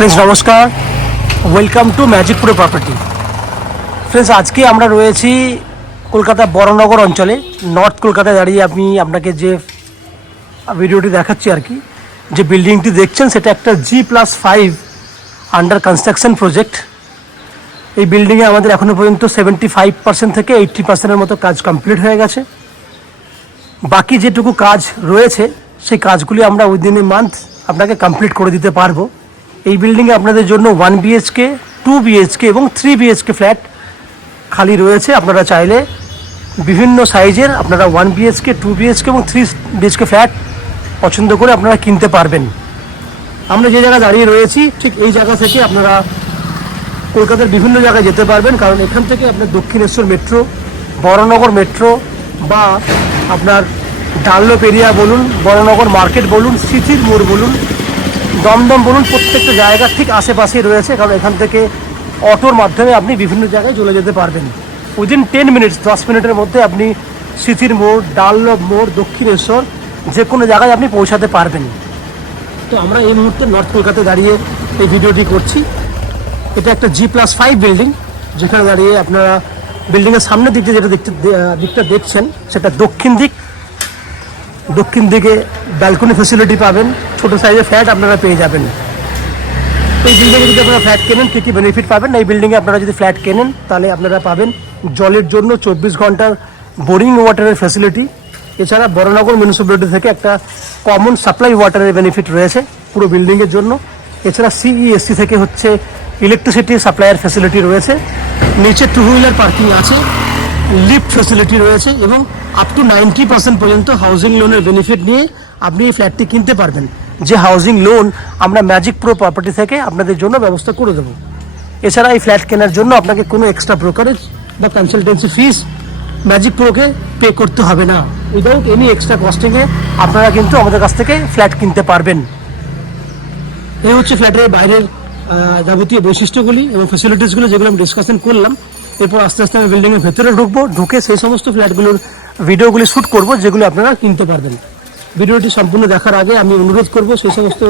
Friends नमस्कार welcome to magic pro property. Friends आज के আমরা রয়েছি কলকাতা বড়নগর অঞ্চলে নর্থ কলকাতায় দাঁড়িয়ে আমি আপনাকে যে ভিডিওটি দেখাচ্ছি আর কি যে বিল্ডিংটি দেখছেন সেটা একটা G+5 আন্ডার কনস্ট্রাকশন প্রজেক্ট। এই বিল্ডিংয়ে আমাদের এখনো পর্যন্ত 75% থেকে 80% এর মতো কাজ কমপ্লিট হয়ে গেছে। বাকি যেটুকু কাজ রয়েছে সেই কাজগুলি আমরা উইদিন এ মান্থ আপনাকে কমপ্লিট করে দিতে পারবো। এই বিল্ডিংয়ে আপনাদের জন্য 1 BHK 2 BHK এবং 3 BHK ফ্ল্যাট খালি রয়েছে। আপনারা চাইলে বিভিন্ন সাইজের আপনারা 1 BHK 2 BHK এবং 3 BHK ফ্ল্যাট পছন্দ করে আপনারা কিনতে পারবেন। আমরা যে জায়গায় দাঁড়িয়ে রয়েছি ঠিক এই জায়গা থেকে আপনারা কলকাতার বিভিন্ন জায়গায় যেতে পারবেন, কারণ এখান থেকে আপনার দক্ষিণেশ্বর মেট্রো, বড়নগর মেট্রো বা আপনার ডানলপ এরিয়া বলুন, বড়নগর মার্কেট বলুন, সিথির মোড় বলুন, দমদম বলুন, প্রত্যেকটা জায়গা ঠিক আশেপাশেই রয়েছে। কারণ এখান থেকে অটোর মাধ্যমে আপনি বিভিন্ন জায়গায় চলে যেতে পারবেন। উইদিন 10 মিনিটস 10 মিনিটের মধ্যে আপনি সিথির মোড়, ডানলপ মোড়, দক্ষিণেশ্বর যে কোনো জায়গায় আপনি পৌঁছাতে পারবেন। তো আমরা এই মুহূর্তে নর্থ কলকাতায় দাঁড়িয়ে এই ভিডিওটি করছি। এটা একটা G+5 বিল্ডিং, যেখানে দাঁড়িয়ে আপনারা বিল্ডিংয়ের সামনের দিক দিয়ে যেটা দিকটা দেখছেন সেটা দক্ষিণ দিকে ব্যালকনি ফ্যাসিলিটি পাবেন, ছোটো সাইজের ফ্ল্যাট আপনারা পেয়ে যাবেন। এই বিল্ডিংয়ে যদি আপনারা ফ্ল্যাট কেনেন কী কী বেনিফিট পাবেন, এই বিল্ডিংয়ে আপনারা যদি ফ্ল্যাট কেনেন তাহলে আপনারা পাবেন জলের জন্য 24 ঘন্টার বোরিং ওয়াটারের ফ্যাসিলিটি। এছাড়া বড়নগর মিউনিসিপ্যালিটি থেকে একটা কমন সাপ্লাই ওয়াটারের বেনিফিট রয়েছে পুরো বিল্ডিংয়ের জন্য। এছাড়া CESC থেকে হচ্ছে ইলেকট্রিসিটি সাপ্লাইয়ের ফ্যাসিলিটি রয়েছে। নিচে 2 হুইলার পার্কিং আছে, লিফট ফ্যাসিলিটি রয়েছে এবং আপ টু 90% পর্যন্ত হাউজিং লোনের বেনিফিট নিয়ে আপনি এই ফ্ল্যাটটি কিনতে পারবেন, যে হাউজিং লোন আমরা ম্যাজিক প্রো প্রপার্টি থেকে আপনাদের জন্য ব্যবস্থা করে দেবো। এছাড়া এই ফ্ল্যাট কেনার জন্য আপনাকে কোনো এক্সট্রা ব্রোকারেজ বা কনসালটেন্সি ফিস ম্যাজিক প্রোকে পে করতে হবে না। উইদাউট এনি এক্সট্রা কস্টিংয়ে আপনারা কিন্তু আমাদের কাছ থেকে ফ্ল্যাট কিনতে পারবেন। এই হচ্ছে ফ্ল্যাটের বাইরের যাবতীয় বৈশিষ্ট্যগুলি এবং ফ্যাসিলিটিসগুলো যেগুলো আমি ডিসকাশন করলাম। এরপর আস্তে আস্তে আমি বিল্ডিংয়ের ভেতরে ঢুকবো, ঢুকে সেই সমস্ত ফ্ল্যাটগুলোর ভিডিওগুলি শ্যুট করবো যেগুলো আপনারা কিনতে পারবেন। ভিডিওটি সম্পূর্ণ দেখার আগে আমি অনুরোধ করব সেই সমস্ত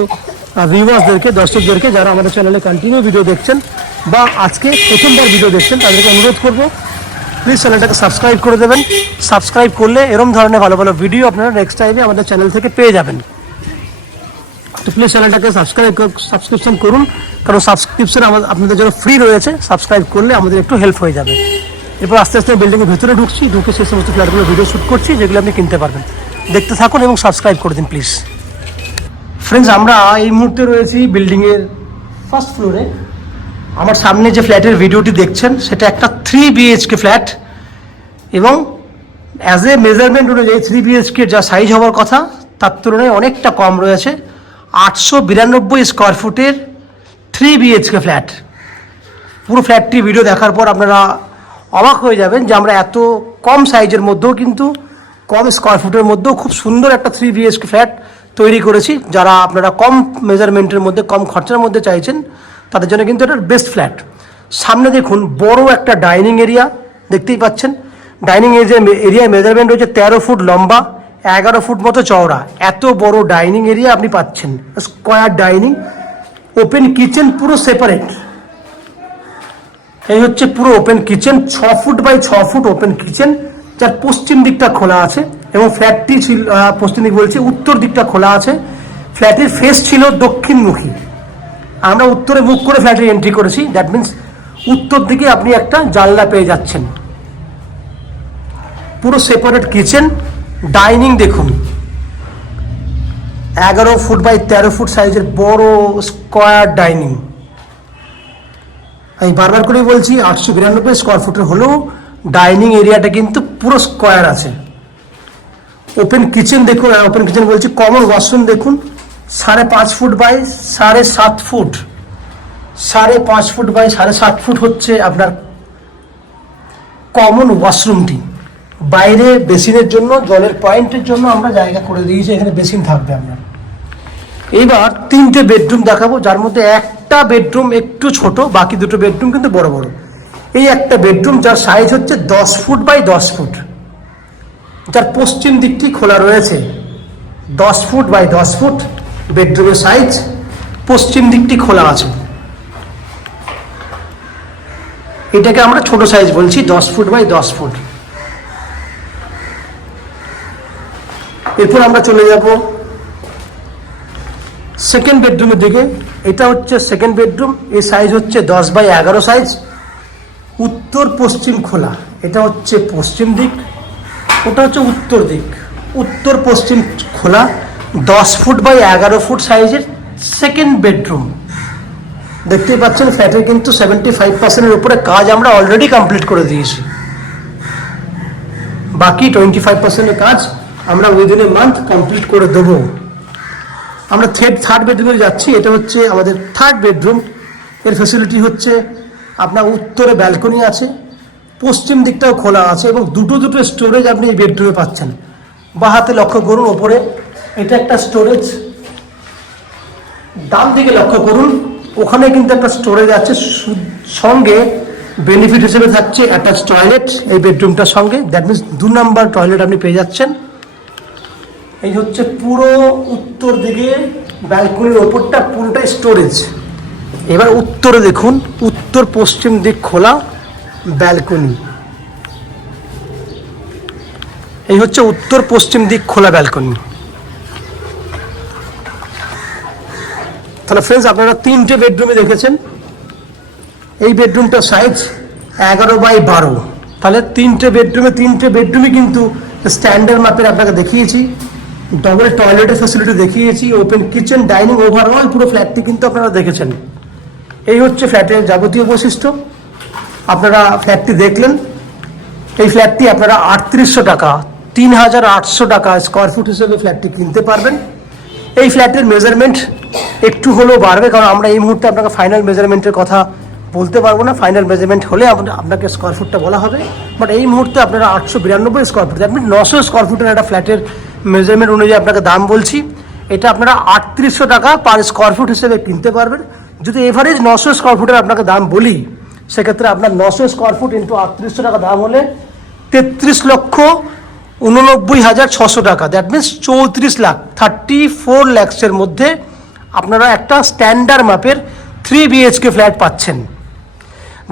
ভিউয়ার্সদেরকে, দর্শকদেরকে যারা আমাদের চ্যানেলে কন্টিনিউ ভিডিও দেখছেন বা আজকে প্রথমবার ভিডিও দেখছেন তাদেরকে অনুরোধ করব প্লিজ চ্যানেলটাকে সাবস্ক্রাইব করে দেবেন। সাবস্ক্রাইব করলে এরকম ধরনের ভালো ভালো ভিডিও আপনারা নেক্সট টাইমে আমাদের চ্যানেল থেকে পেয়ে যাবেন। তো প্লিজ চ্যানেলটাকে সাবস্ক্রিপশন করুন, কারণ সাবস্ক্রিপশন আপনাদের জন্য ফ্রি রয়েছে। সাবস্ক্রাইব করলে আমাদের একটু হেল্প হয়ে যাবে। এরপর আস্তে আস্তে বিল্ডিংয়ের ভেতরে ঢুকছি, ঢুকে সেই সমস্ত ফ্ল্যাটগুলো ভিডিও শ্যুট করছি যেগুলো আপনি কিনতে পারবেন। দেখতে থাকুন এবং সাবস্ক্রাইব করে দিন প্লিজ। ফ্রেন্ডস আমরা এই মুহূর্তে রয়েছি বিল্ডিংয়ের ফার্স্ট ফ্লোরে। আমার সামনে যে ফ্ল্যাটের ভিডিওটি দেখছেন সেটা একটা 3 BHK ফ্ল্যাট এবং অ্যাজ এ মেজারমেন্ট অনুযায়ী 3 BHK যা সাইজ হওয়ার কথা তার তুলনায় অনেকটা কম রয়েছে। 892 স্কোয়ার ফুটের 3 BHK ফ্ল্যাট। পুরো ফ্ল্যাটটি ভিডিও দেখার পর আপনারা অবাক হয়ে যাবেন যে আমরা এত কম সাইজের মধ্যেও কিন্তু কম স্কোয়ার ফুটের মধ্যেও খুব সুন্দর একটা 3 BHK ফ্ল্যাট তৈরি করেছি। যারা আপনারা কম মেজারমেন্টের মধ্যে কম খরচার মধ্যে চাইছেন তাদের জন্য কিন্তু এটা বেস্ট ফ্ল্যাট। সামনে দেখুন বড় একটা ডাইনিং এরিয়া দেখতেই পাচ্ছেন। ডাইনিং এরিয়ায় মেজারমেন্ট হচ্ছে 13 ফুট লম্বা, 11 ফুট মতো চওড়া। এত বড় ডাইনিং এরিয়া আপনি পাচ্ছেন, স্কোয়ার ডাইনিং, ওপেন কিচেন পুরো সেপারেট। এই হচ্ছে পুরো open kitchen, 6 foot by 6 foot open kitchen, যার পশ্চিম দিকটা খোলা আছে এবং ফ্ল্যাটটি ছিল পশ্চিম দিক বলছি উত্তর দিকটা খোলা আছে। ফ্ল্যাটের ফেস ছিল দক্ষিণমুখী, আমরা উত্তরে মুখ করে ফ্ল্যাটে এন্ট্রি করেছি। দ্যাট মিনস উত্তর দিকে আপনি একটা জানলা পেয়ে যাচ্ছেন। পুরো সেপারেট কিচেন, ডাইনিং দেখুন 11 ফুট বাই 13 ফুট সাইজের বড় স্কোয়ার ডাইনিং। আমি বারবার করেই বলছি 892 স্কোয়ার ফুটের হলেও ডাইনিং এরিয়াটা কিন্তু পুরো স্কোয়ার আছে। ওপেন কিচেন দেখুন, ওপেন কিচেন বলছি কমন ওয়াশরুম দেখুন 5.5 foot by 7.5 foot, 5.5 foot by 7.5 foot হচ্ছে আপনার কমন ওয়াশরুমটি। বাইরে বেসিনের জন্য, জলের পয়েন্টের জন্য আমরা জায়গা করে দিয়েছি, এখানে বেসিন থাকবে আপনার। এইবার 3টে বেডরুম দেখাবো, যার মধ্যে একটা বেডরুম একটু ছোট, বাকি 2টো বেডরুম কিন্তু বড় বড়। এই একটা বেডরুম যার সাইজ হচ্ছে 10 ফুট বাই 10 ফুট, যার পশ্চিম দিকটি খোলা রয়েছে। 10 ফুট বাই 10 ফুট বেডরুমের সাইজ। পশ্চিম দিকটি খোলা আছে। এটাকে আমরা ছোট সাইজ বলছি, 10 ফুট বাই 10 ফুট। এরপর আমরা চলে যাব সেকেন্ড বেডরুমের দিকে। এটা হচ্ছে সেকেন্ড বেডরুম, এই সাইজ হচ্ছে 10 বাই 11 সাইজ, উত্তর পশ্চিম খোলা। এটা হচ্ছে পশ্চিম দিক, ওটা হচ্ছে উত্তর দিক। উত্তর পশ্চিম খোলা 10 ফুট বাই 11 ফুট সাইজের সেকেন্ড বেডরুম। দেখতেই পাচ্ছেন ফ্ল্যাটের কিন্তু 75%-এর উপরে কাজ আমরা অলরেডি কমপ্লিট করে দিয়েছি, বাকি 25%-এর কাজ আমরা উইদিন এ মান্থ কমপ্লিট করে দেবো। আমরা থার্ড বেডরুমে যাচ্ছি। এটা হচ্ছে আমাদের থার্ড বেডরুম। এর ফ্যাসিলিটি হচ্ছে আপনার উত্তরে ব্যালকনি আছে, পশ্চিম দিকটাও খোলা আছে এবং দুটো স্টোরেজ আপনি এই বেডরুমে পাচ্ছেন। বাঁ হাতে লক্ষ্য করুন ওপরে, এটা একটা স্টোরেজ। ডান দিকে লক্ষ্য করুন, ওখানে কিন্তু একটা স্টোরেজ আছে, সঙ্গে বেনিফিট হিসেবে থাকছে অ্যাটাচ টয়লেট এই বেডরুমটার সঙ্গে। দ্যাট মিনস 2 নম্বর টয়লেট আপনি পেয়ে যাচ্ছেন। এই হচ্ছে পুরো উত্তর দিকে ব্যালকনির ওপরটা পুরোটাই স্টোরেজ। এবার উত্তরে দেখুন, উত্তর পশ্চিম দিক খোলা ব্যালকনি। এই হচ্ছে উত্তর পশ্চিম দিক খোলা ব্যালকনি। তাহলে ফ্রেন্ডস, আপনারা 3টে বেডরুমে দেখেছেন। এই বেডরুমটার সাইজ 11 বাই 12। তাহলে 3টে বেডরুমে কিন্তু স্ট্যান্ডার্ড মাপের আপনাকে দেখিয়েছি। ডবল টয়লেটের ফ্যাসিলিটি দেখিয়েছি, ওপেন কিচেন, ডাইনিং, ওভারঅল পুরো ফ্ল্যাটটি কিন্তু আপনারা দেখেছেন। এই হচ্ছে ফ্ল্যাটের যাবতীয় বৈশিষ্ট্য। আপনারা ফ্ল্যাটটি দেখলেন। এই ফ্ল্যাটটি আপনারা 3800 টাকা, 3800 টাকা স্কোয়ার ফুট হিসেবে ফ্ল্যাটটি কিনতে পারবেন। এই ফ্ল্যাটের মেজারমেন্ট একটু হলেও বাড়বে, কারণ আমরা এই মুহূর্তে আপনাকে ফাইনাল মেজারমেন্টের কথা বলতে পারবো না। ফাইনাল মেজারমেন্ট হলে আপনাকে স্কোয়ার ফুটটা বলা হবে। বাট এই মুহূর্তে আপনারা 892 square foot, that means 900 square ফুটের একটা ফ্ল্যাটের মেজারমেন্ট অনুযায়ী আপনাকে দাম বলছি। এটা আপনারা 3800 টাকা পার স্কোয়ার ফুট হিসেবে কিনতে পারবেন। যদি এভারেজ 900 স্কোয়ার ফুটের আপনাকে দাম বলি, সেক্ষেত্রে আপনার 900 স্কোয়ার ফুট ইন্টু 3800 টাকা দাম হলে 33,89,600 টাকা। দ্যাট মিনস 34 লাখ, 34 ল্যাক্সের মধ্যে আপনারা একটা স্ট্যান্ডার্ড মাপের 3 BHK ফ্ল্যাট পাচ্ছেন,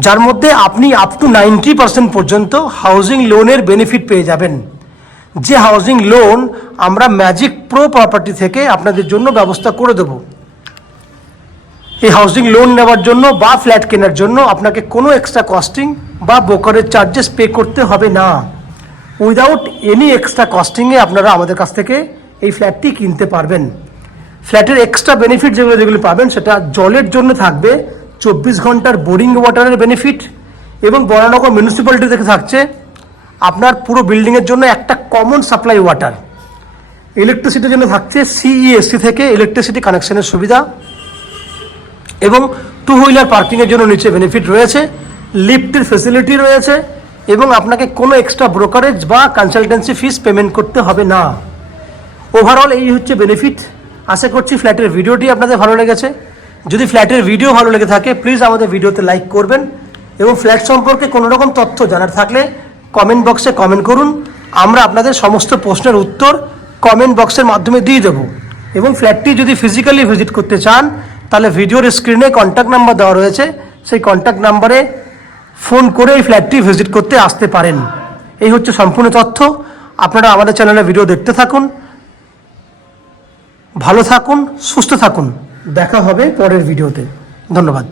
যার মধ্যে আপনি আপ টু 90% পর্যন্ত হাউজিং লোনের বেনিফিট পেয়ে যাবেন। যে হাউজিং লোন আমরা ম্যাজিক প্রো প্রপার্টি থেকে আপনাদের জন্য ব্যবস্থা করে দেব। এই হাউজিং লোন নেওয়ার জন্য বা ফ্ল্যাট কেনার জন্য আপনাকে কোনো এক্সট্রা কস্টিং বা ব্রোকারেজ চার্জেস পে করতে হবে না। উইদাউট এনি এক্সট্রা কস্টিংয়ে আপনারা আমাদের কাছ থেকে এই ফ্ল্যাটটি কিনতে পারবেন। ফ্ল্যাটের এক্সট্রা বেনিফিট যেগুলি পাবেন, সেটা জলের জন্য থাকবে 24 ঘন্টার বোরিং ওয়াটারের বেনিফিট, এবং বরানগর মিউনিসিপ্যালিটি থেকে থাকছে আপনার পুরো বিল্ডিংয়ের জন্য একটা কমন সাপ্লাই ওয়াটার। ইলেকট্রিসিটির জন্য থাকছে CESC থেকে ইলেকট্রিসিটি কানেকশনের সুবিধা, এবং 2 হুইলার পার্কিংয়ের জন্য নিচে বেনিফিট রয়েছে, লিফটের ফেসিলিটি রয়েছে, এবং আপনাকে কোনো এক্সট্রা ব্রোকারেজ বা কনসালটেন্সি ফিস পেমেন্ট করতে হবে না। ওভারঅল এই হচ্ছে বেনিফিট। আশা করছি ফ্ল্যাটের ভিডিওটি আপনাদের ভালো লেগেছে। যদি ফ্ল্যাটের ভিডিও ভালো লেগে থাকে, প্লিজ আমাদের ভিডিওতে লাইক করবেন, এবং ফ্ল্যাট সম্পর্কে কোনো রকম তথ্য জানার থাকলে কমেন্ট বক্সে কমেন্ট করুন। আমরা আপনাদের সমস্ত প্রশ্নের উত্তর কমেন্ট বক্সের মাধ্যমে দিয়ে দেবো। এবং ফ্ল্যাটটি যদি ফিজিক্যালি ভিজিট করতে চান, তাহলে ভিডিওর স্ক্রিনে কন্ট্যাক্ট নাম্বার দেওয়া রয়েছে, সেই কন্ট্যাক্ট নাম্বারে ফোন করে এই ফ্ল্যাটটি ভিজিট করতে আসতে পারেন। এই হচ্ছে সম্পূর্ণ তথ্য। আপনারা আমাদের চ্যানেলে ভিডিও দেখতে থাকুন। ভালো থাকুন, সুস্থ থাকুন। দেখা হবে পরের ভিডিওতে। ধন্যবাদ।